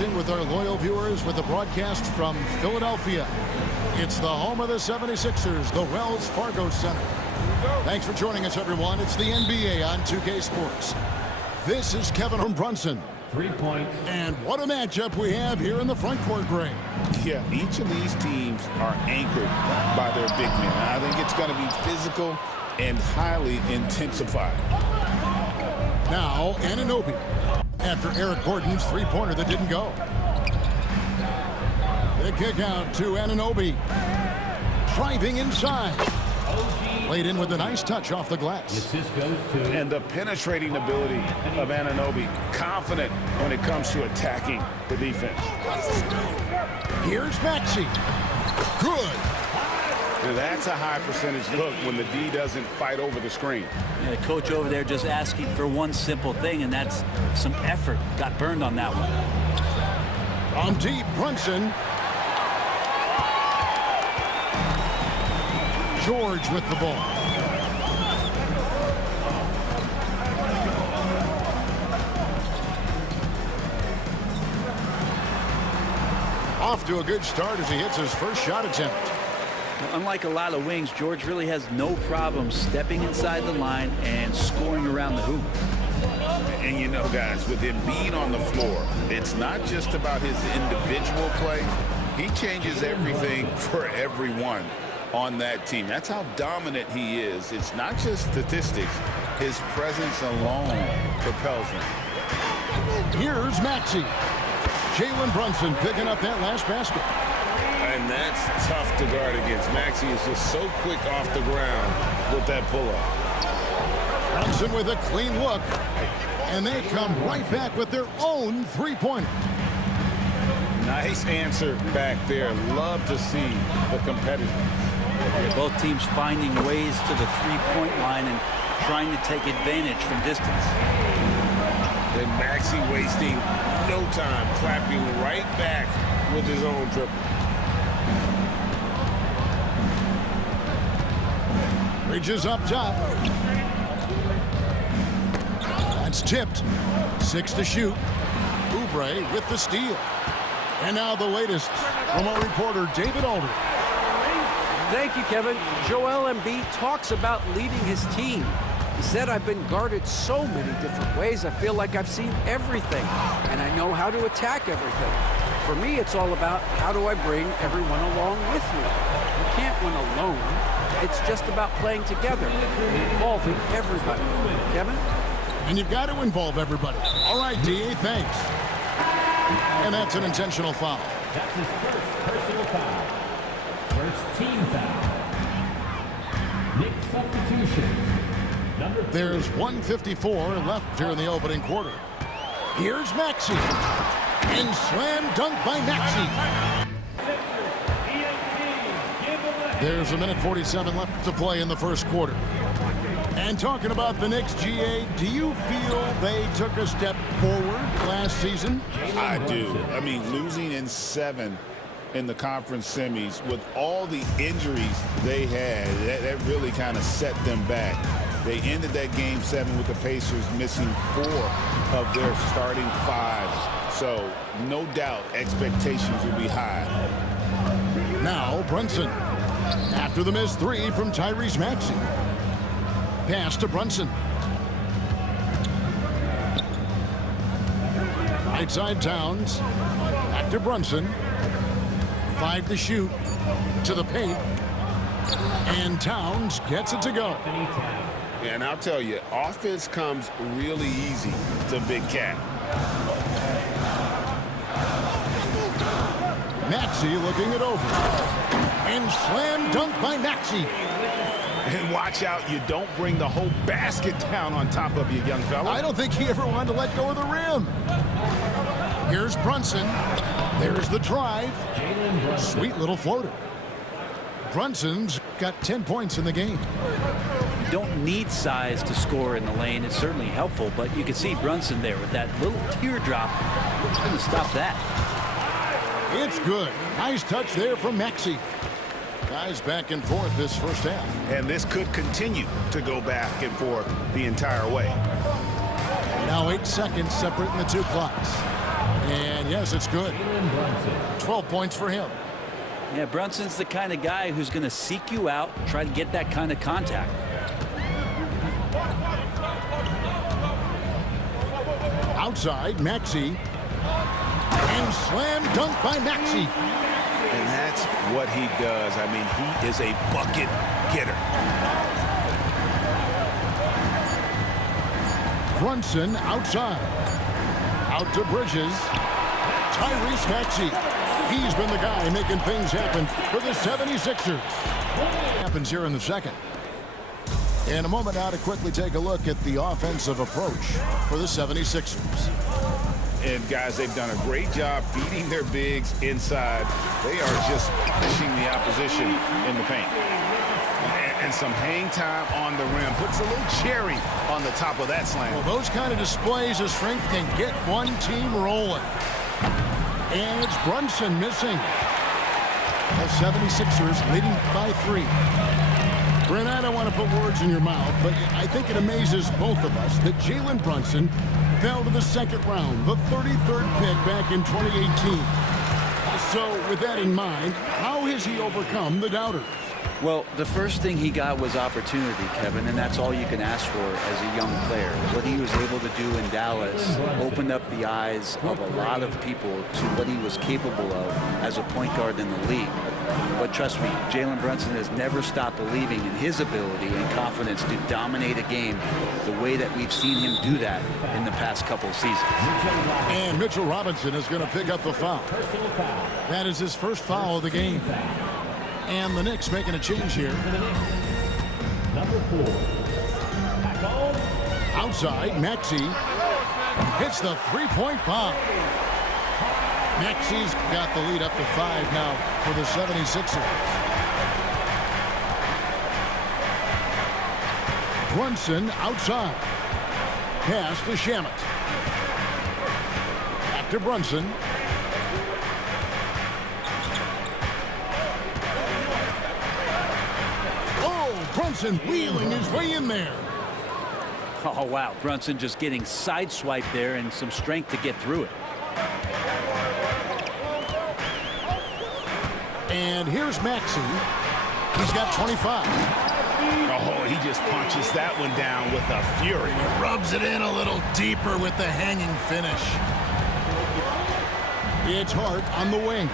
In with our loyal viewers with the broadcast from Philadelphia. It's the home of the 76ers, the Wells Fargo Center. Thanks for joining us, everyone. It's the NBA on 2K Sports. This is Kevin Brunson. 3 points. And what a matchup we have here in the front court, Greg. Yeah, each of these teams are anchored by their big men. I think it's going to be physical and highly intensified. Now, Anunoby. After Eric Gordon's three-pointer that didn't go. The kick out to Anunoby. Driving inside. Played in with a nice touch off the glass. And the penetrating ability of Anunoby. Confident when it comes to attacking the defense. Here's Maxey. Good. That's a high percentage look when the D doesn't fight over the screen. Yeah, the coach over there just asking for one simple thing, and that's some effort. Got burned on that one. From deep, Brunson. George with the ball. Off to a good start as he hits his first shot attempt. Unlike a lot of wings, George really has no problem stepping inside the line and scoring around the hoop. And you know, guys, with him being on the floor, it's not just about his individual play. He changes everything for everyone on that team. That's how dominant he is. It's not just statistics. His presence alone propels him. Here's Maxey. Jalen Brunson picking up that last basket. And that's tough to guard against. Maxey is just so quick off the ground with that pull-up. Brunson with a clean look. And they come right back with their own three-pointer. Nice answer back there. Love to see the competitiveness. Yeah, both teams finding ways to the three-point line and trying to take advantage from distance. And Maxey wasting no time, clapping right back with his own triple. Reaches up top. That's tipped. 6 to shoot. Oubre with the steal. And now the latest from our reporter, David Aldridge. Thank you, Kevin. Joel Embiid talks about leading his team. He said, "I've been guarded so many different ways. I feel like I've seen everything, and I know how to attack everything. For me, it's all about how do I bring everyone along with me. You can't win alone. It's just about playing together and involving everybody." Kevin? And you've got to involve everybody. All right, D.A., thanks. And that's an intentional foul. That's his first personal foul. First team foul. Nick substitution. There's 1:54 left here in the opening quarter. Here's Maxey. And slam dunk by Maxey. There's a minute 47 left to play in the first quarter. And talking about the Knicks, GA, do you feel they took a step forward last season? I do. I mean, losing in 7 in the conference semis with all the injuries they had, that really kind of set them back. They ended that game 7 with the Pacers missing 4 of their starting 5. So, no doubt, expectations will be high. Now, Brunson. After the missed 3 from Tyrese Maxey. Pass to Brunson. Right side Towns. Back to Brunson. 5 to shoot. To the paint. And Towns gets it to go. And I'll tell you, offense comes really easy to Big Cat. Maxey looking it over. And slam dunk by Maxey. And watch out, you don't bring the whole basket down on top of you, young fella. I don't think he ever wanted to let go of the rim. Here's Brunson. There's the drive. Sweet little floater. Brunson's got 10 points in the game. You don't need size to score in the lane. It's certainly helpful, but you can see Brunson there with that little teardrop. Who's going to stop that? It's good. Nice touch there from Maxey. Guys back and forth this first half. And this could continue to go back and forth the entire way. Now 8 seconds separating the two clocks. And yes, it's good. 12 points for him. Yeah, Brunson's the kind of guy who's going to seek you out, try to get that kind of contact. Outside, Maxey. And slam dunk by Maxey. And that's what he does. I mean, he is a bucket getter. Brunson outside. Out to Bridges. Tyrese Maxey. He's been the guy making things happen for the 76ers. Happens here in the second. In a moment now to quickly take a look at the offensive approach for the 76ers. And guys, they've done a great job beating their bigs inside. They are just punishing the opposition in the paint. And some hang time on the rim. Puts a little cherry on the top of that slam. Well, those kind of displays of strength can get one team rolling. And it's Brunson missing. The 76ers leading by 3. Brent, I don't want to put words in your mouth, but I think it amazes both of us that Jalen Brunson fell to the second round, the 33rd pick back in 2018. So with that in mind, how has he overcome the doubters? Well, the first thing he got was opportunity, Kevin, and that's all you can ask for as a young player. What he was able to do in Dallas opened up the eyes of a lot of people to what he was capable of as a point guard in the league. But trust me, Jalen Brunson has never stopped believing in his ability and confidence to dominate a game the way that we've seen him do that in the past couple of seasons. And Mitchell Robinson is going to pick up the foul. That is his first foul of the game. And the Knicks making a change here. Number 4. Outside, Maxey hits the three-point bomb. Maxey's got the lead up to 5 now for the 76ers. Brunson outside. Pass to Shamet. Back to Brunson. Brunson wheeling his way in there. Oh, wow. Brunson just getting sideswiped there and some strength to get through it. And here's Maxey. He's got 25. Oh, he just punches that one down with a fury. He rubs it in a little deeper with the hanging finish. It's Hart on the wing.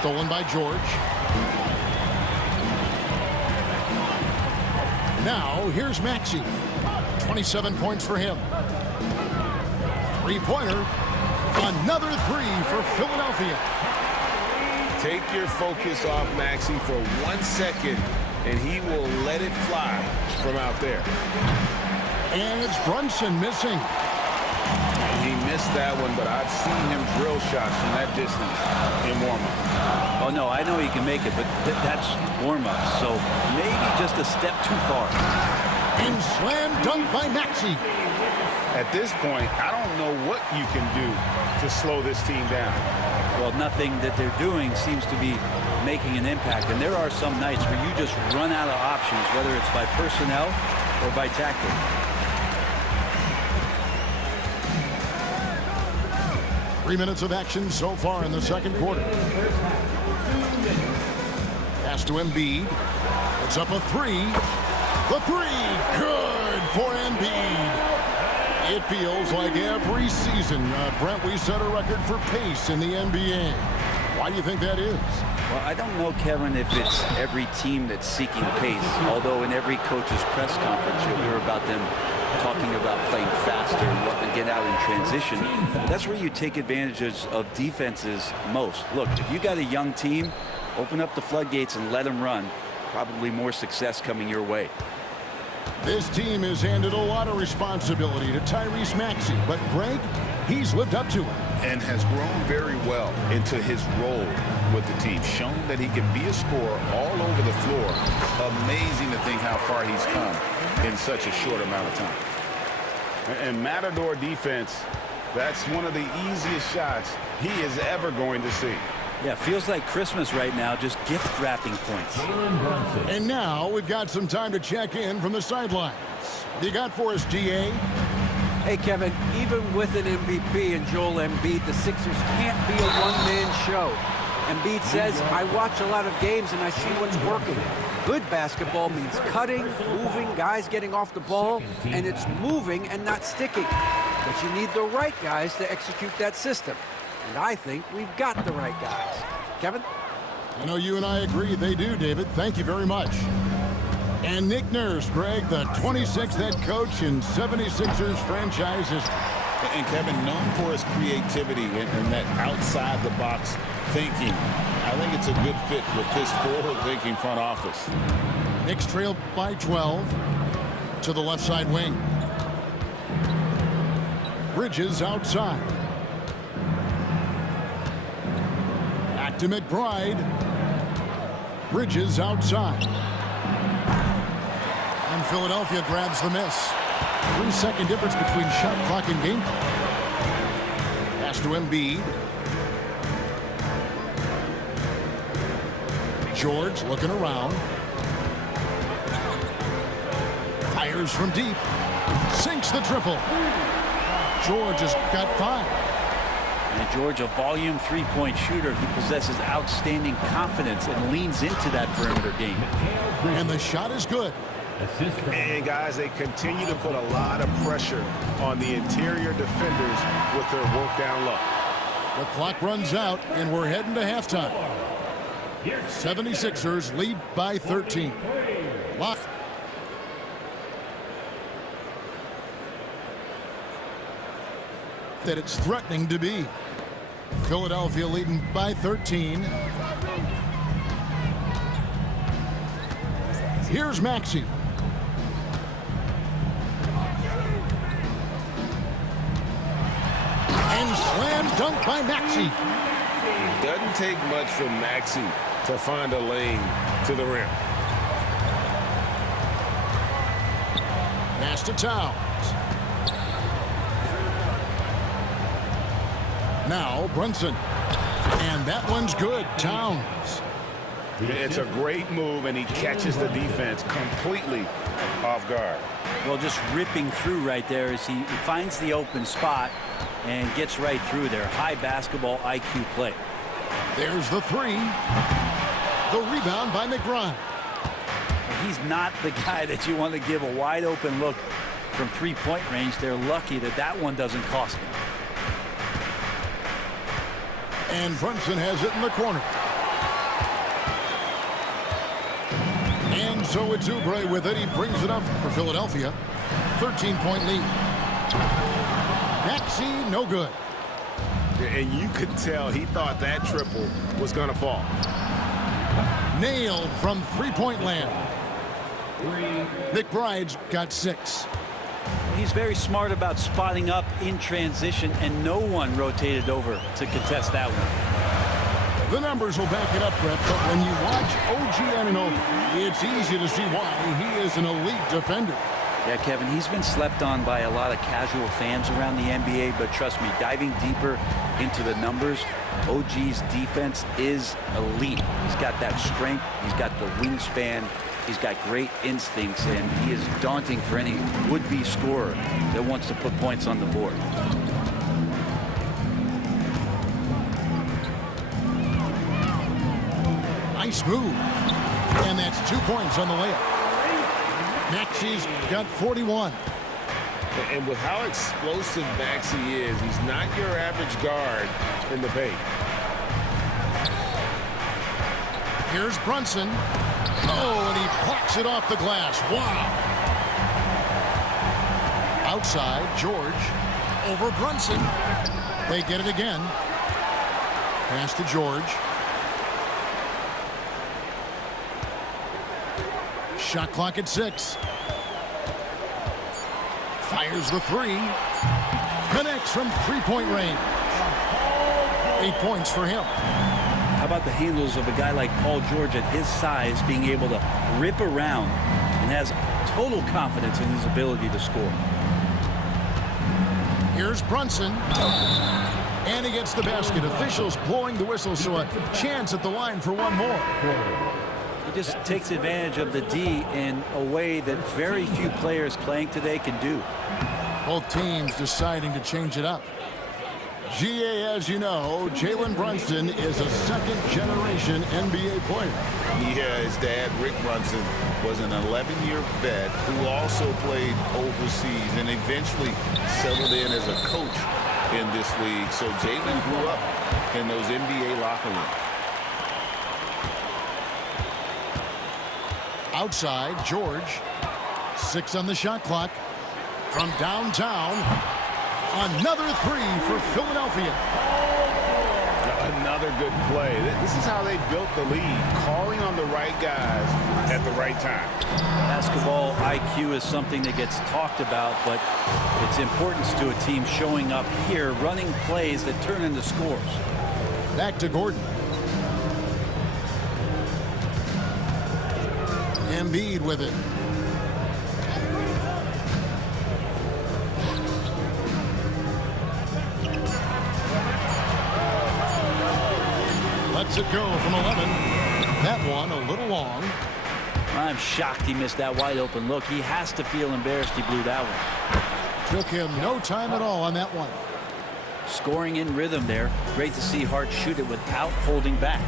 Stolen by George. Now, here's Maxey. 27 points for him. Three-pointer. Another 3 for Philadelphia. Take your focus off Maxey for 1 second, and he will let it fly from out there. And it's Brunson missing. He missed that one, but I've seen him drill shots from that distance in warm-up. Oh, no, I know he can make it, but that's warm-up, so maybe just a step too far. And slam dunk by Maxey. At this point, I don't know what you can do to slow this team down. Well, nothing that they're doing seems to be making an impact, and there are some nights where you just run out of options, whether it's by personnel or by tactic. Three minutes of action so far in the second quarter. Pass to Embiid. It's up a 3. The 3, good for Embiid. It feels like every season, Brent, we set a record for pace in the NBA. Why do you think that is? Well, I don't know, Kevin, if it's every team that's seeking pace, although in every coach's press conference you'll hear about them talking about playing faster and wanting to get out in transition. That's where you take advantages of defenses most. Look, if you got a young team, open up the floodgates and let them run. Probably more success coming your way. This team has handed a lot of responsibility to Tyrese Maxey, but Greg, he's lived up to it. And has grown very well into his role with the team. Shown that he can be a scorer all over the floor. Amazing to think how far he's come in such a short amount of time. And Matador defense, that's one of the easiest shots he is ever going to see. Yeah, feels like Christmas right now, just gift wrapping points. And now we've got some time to check in from the sidelines. What do you got for us, DA? Hey, Kevin, even with an MVP and Joel Embiid, the Sixers can't be a one-man show. Embiid says, I watch a lot of games and I see what's working. Good basketball means cutting, moving, guys getting off the ball, and it's moving and not sticking. But you need the right guys to execute that system. And I think we've got the right guys. Kevin? I know you and I agree they do, David. Thank you very much. And Nick Nurse, Greg, the 26th head coach in 76ers franchises. And Kevin, known for his creativity and that outside-the-box thinking, I think it's a good fit with this forward-thinking front office. Knicks trail by 12 to the left side wing. Bridges outside. Back to McBride. Bridges outside. And Philadelphia grabs the miss. 3-second difference between shot clock and game clock. Pass to Embiid. George looking around. Fires from deep. Sinks the triple. George has got 5. And George, a volume three-point shooter who possesses outstanding confidence and leans into that perimeter game. And the shot is good. And guys, they continue to put a lot of pressure on the interior defenders with their work down low. The clock runs out and we're heading to halftime. 76ers lead by 13. Lock. That it's threatening to be. Philadelphia leading by 13. Here's Maxey. And slam dunk by Maxey. Doesn't take much for Maxey to find a lane to the rim. Pass to Towns. Now Brunson. And that one's good. Towns. It's a great move, and he catches the defense completely off guard. Well, just ripping through right there as he finds the open spot and gets right through there. High basketball IQ play. There's the 3. The rebound by McBride. He's not the guy that you want to give a wide open look from three-point range. They're lucky that that one doesn't cost him. And Brunson has it in the corner. And so it's Oubre with it. He brings it up for Philadelphia. 13-point lead. Maxey, no good. And you could tell he thought that triple was going to fall. Nailed from three-point land. McBride's got 6. He's very smart about spotting up in transition, and no one rotated over to contest that one. The numbers will back it up, Brett, but when you watch OG Anunoby, it's easy to see why he is an elite defender. Yeah, Kevin, he's been slept on by a lot of casual fans around the NBA, but trust me, diving deeper into the numbers, OG's defense is elite. He's got that strength, he's got the wingspan, he's got great instincts, and he is daunting for any would-be scorer that wants to put points on the board. Nice move. And that's 2 points on the layup. Maxey's got 41. And with how explosive Maxey is, he's not your average guard in the paint. Here's Brunson. Oh, and he blocks it off the glass. Wow. Outside, George. Over Brunson. They get it again. Pass to George. Shot clock at 6. Fires the 3. Connects from three-point range. 8 points for him. How about the handles of a guy like Paul George at his size being able to rip around and has total confidence in his ability to score. Here's Brunson. And he gets the basket. Officials blowing the whistle, so a chance at the line for one more. He just takes advantage of the D in a way that very few players playing today can do. Both teams deciding to change it up. GA, as you know, Jalen Brunson is a second-generation NBA player. Yeah, his dad, Rick Brunson, was an 11-year vet who also played overseas and eventually settled in as a coach in this league. So Jalen grew up in those NBA locker rooms. Outside, George. 6 on the shot clock. From downtown, another three for Philadelphia. Another good play. This is how they built the lead, calling on the right guys at the right time. Basketball IQ is something that gets talked about, but its importance to a team showing up here, running plays that turn into scores. Back to Gordon. Embiid with it. Lets it go from 11. That one a little long. I'm shocked he missed that wide open look. He has to feel embarrassed he blew that one. Took him no time at all on that one. Scoring in rhythm there. Great to see Hart shoot it without holding back.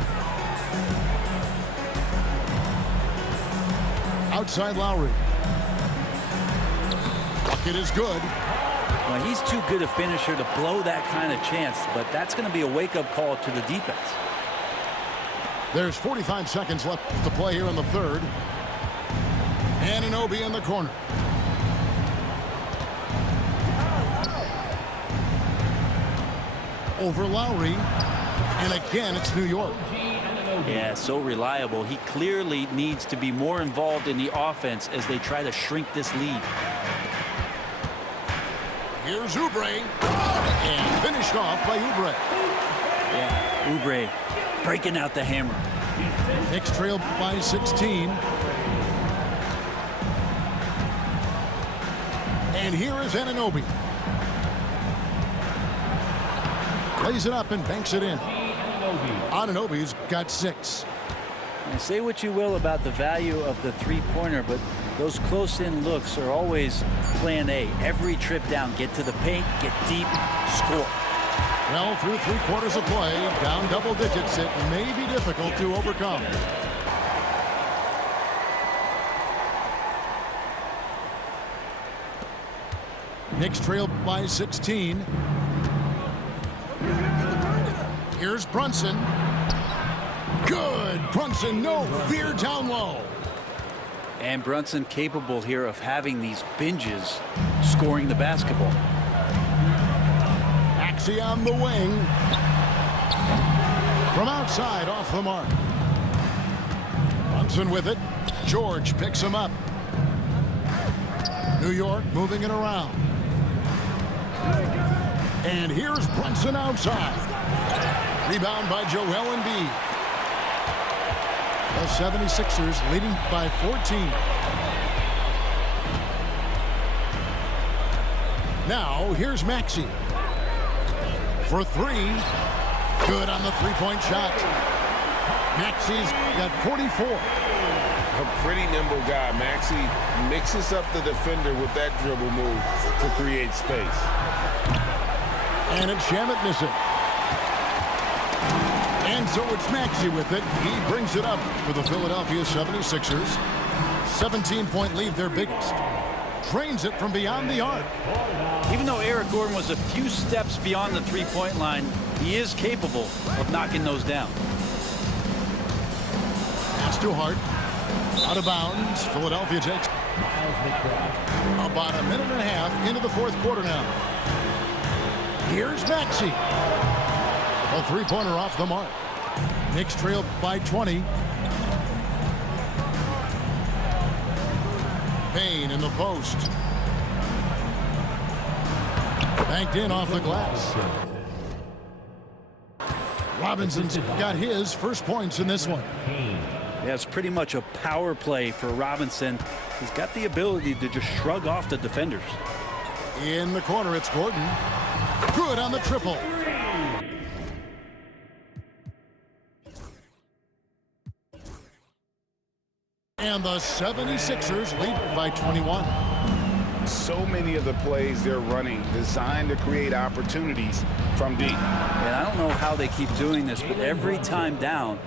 Outside Lowry. Bucket is good. Well, he's too good a finisher to blow that kind of chance, but that's going to be a wake-up call to the defense. There's 45 seconds left to play here in the third. Anunoby in the corner. Over Lowry. And again, it's New York. Yeah, so reliable. He clearly needs to be more involved in the offense as they try to shrink this lead. Here's Oubre. And finished off by Oubre. Yeah, Oubre breaking out the hammer. Knicks trail by 16. And here is Anunoby. Plays it up and banks it in. Anunoby's got 6. Now, say what you will about the value of the three-pointer, but those close-in looks are always plan A. Every trip down, get to the paint, get deep, score. Well, through 3/4 of play, down double digits, it may be difficult to overcome. Knicks trail by 16. Here's Brunson. Good. Brunson, no fear down low. And Brunson capable here of having these binges, scoring the basketball. Maxey on the wing. From outside, off the mark. Brunson with it. George picks him up. New York moving it around. And here's Brunson outside. Rebound by Joel Embiid. The 76ers leading by 14. Now, here's Maxey. For 3. Good on the three-point shot. Maxey's got 44. A pretty nimble guy. Maxey mixes up the defender with that dribble move to create space. And it's Shamet missing. And so it's Maxey with it. He brings it up for the Philadelphia 76ers. 17-point lead, their biggest. Drains it from beyond the arc. Even though Eric Gordon was a few steps beyond the three-point line, he is capable of knocking those down. Pass to Hart. Out of bounds. Philadelphia takes about a minute and a half into the fourth quarter now. Here's Maxey. A three-pointer off the mark. Knicks trail by 20. Payne in the post. Banked in off the glass. Robinson's got his first points in this one. Yeah, it's pretty much a power play for Robinson. He's got the ability to just shrug off the defenders. In the corner, it's Gordon. Good on the triple. And the 76ers lead by 21. So many of the plays they're running designed to create opportunities from deep. And I don't know how they keep doing this, but every time down,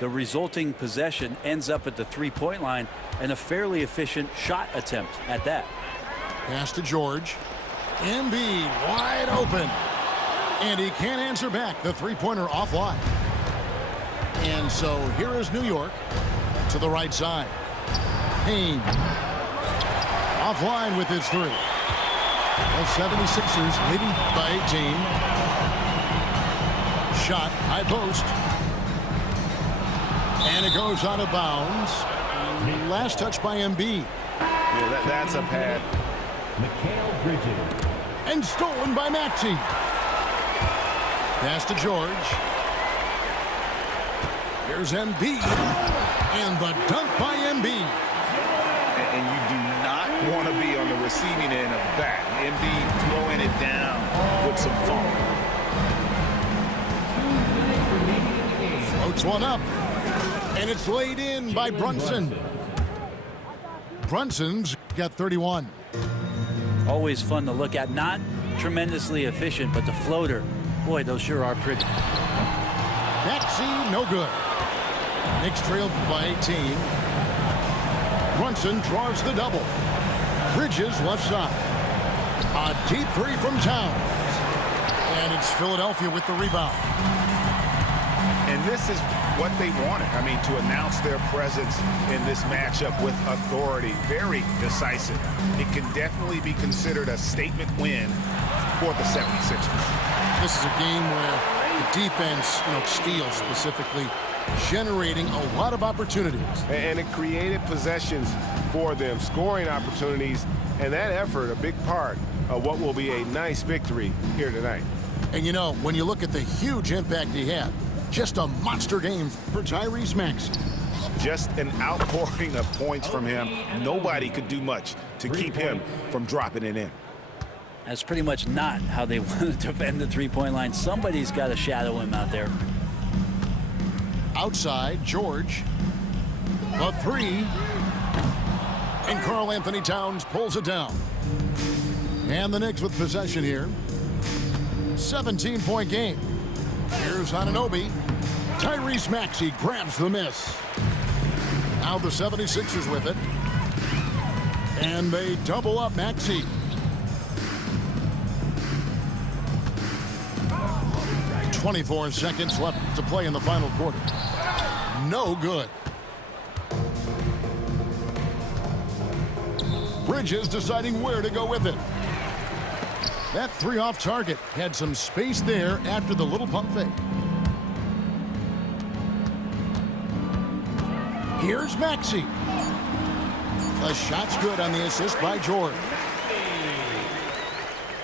the resulting possession ends up at the three-point line and a fairly efficient shot attempt at that. Pass to George. Embiid wide open. And he can't answer back. The three-pointer offline. And so here is New York to the right side. Payne offline with his three. The 76ers leading by 18. Shot, high post. And it goes out of bounds. Last touch by Embiid. Yeah, that's a pad. Mikal Bridges. And stolen by Maxey. Pass to George. Here's Embiid. And the dunk by Embiid. And you do not want to be on the receiving end of that. Embiid throwing it down with some funk. Floats one up. And it's laid in by Brunson. Brunson's got 31. Always fun to look at. Not tremendously efficient, but the floater, boy, those sure are pretty. Maxey, no good. Knicks trailed by 18. Brunson draws the double. Bridges left side. A deep three from Towns. And it's Philadelphia with the rebound. And this is what they wanted. I mean, to announce their presence in this matchup with authority. Very decisive. It can definitely be considered a statement win for the 76ers. This is a game where the defense, steals specifically, generating a lot of opportunities. And it created possessions for them, scoring opportunities, and that effort a big part of what will be a nice victory here tonight. And when you look at the huge impact he had, just a monster game for Tyrese Maxey. Just an outpouring of points from him. Nobody could do much to keep him from dropping it in. That's pretty much not how they want to defend the three-point line. Somebody's got to shadow him out there. Outside, George. A three. And Karl Anthony Towns pulls it down. And the Knicks with possession here. 17-point game. Here's Anunoby. Tyrese Maxey grabs the miss. Now the 76ers with it. And they double up Maxey. .24 seconds left to play in the final quarter. No good. Bridges deciding where to go with it. That three off target had some space there after the little pump fake. Here's Maxey. The shot's good on the assist by George.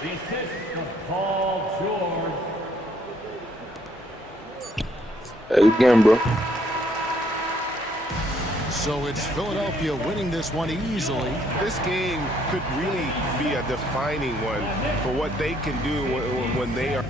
The assist of Paul George. Again, bro. So it's Philadelphia winning this one easily. This game could really be a defining one for what they can do when they are